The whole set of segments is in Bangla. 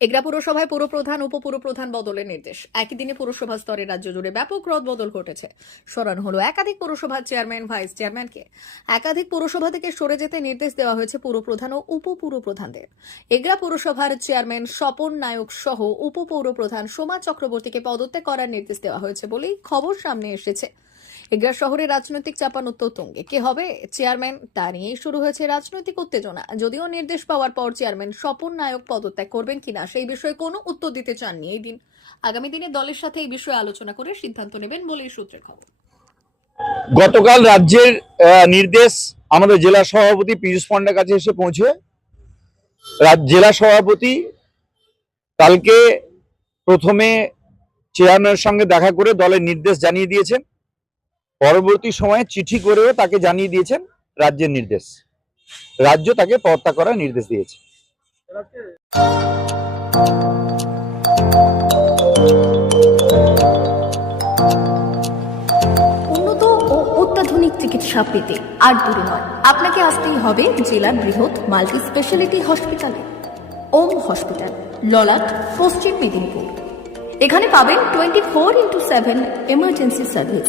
এগরা পুরসভায় পুরপ্রধান, উপপুরপ্রধান বদলের নির্দেশ। একই দিনে পুরসভা স্তরে রাজ্য জুড়ে ব্যাপক রদবদল ঘটেছে। সরানো হলো একাধিক পুরসভার চেয়ারম্যান, ভাইস চেয়ারম্যানকে। একাধিক পুরসভা থেকে সরে যেতে নির্দেশ দেওয়া হয়েছে পুরপ্রধান ও উপপুরপ্রধানদের। এগরা পুরসভার চেয়ারম্যান স্বপন নায়ক সহ উপপৌরপ্রধান সোমা চক্রবর্তীকে পদত্যাগ করার নির্দেশ দেওয়া হয়েছে বলেই খবর সামনে এসেছে। এগরা শহরে রাজনৈতিক চাপানুত্য তুঙ্গে কে হবে? চেয়ারম্যান, তা নিয়েই শুরু হয়েছে রাজনৈতিক উত্তেজনা। যদিও নির্দেশ পাওয়ার পর চেয়ারম্যান স্বপন নায়ক পদত্যাগ করবেন কিনা, সেই বিষয়ে কোনো উত্তর দিতে চাননি এই দিন। আগামী দিনে দলের সাথে এই বিষয়ে আলোচনা করে সিদ্ধান্ত নেবেন বলেই সূত্রের খবর। গতকাল রাজ্যের নির্দেশ আমাদের জেলা সভাপতি পীযূষ পণ্ডার কাছে এসে পৌঁছে। জেলা সভাপতি কালকে প্রথমে চেয়ারম্যানের সঙ্গে দেখা করে দলের নির্দেশ জানিয়ে দিয়েছেন। পরবর্তী সময়ে চিঠি করেও তাকে জানিয়ে দিয়েছেন রাজ্যের নির্দেশ। রাজ্য তাকে পদত্যাগ করার নির্দেশ দিয়েছে। উন্নত ও অত্যাধুনিক চিকিৎসা পেতে আর দূরে নয়। আপনাকে আসতেই হবে জেলার বৃহৎ মাল্টি স্পেশালিটি হসপিটালে। ওম হসপিটাল, ললাট, পশ্চিম মেদিনীপুর। এখানে পাবেন twenty four into seven emergency service.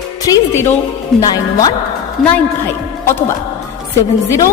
three zero nine one nine five অথবা সেভেন জিরো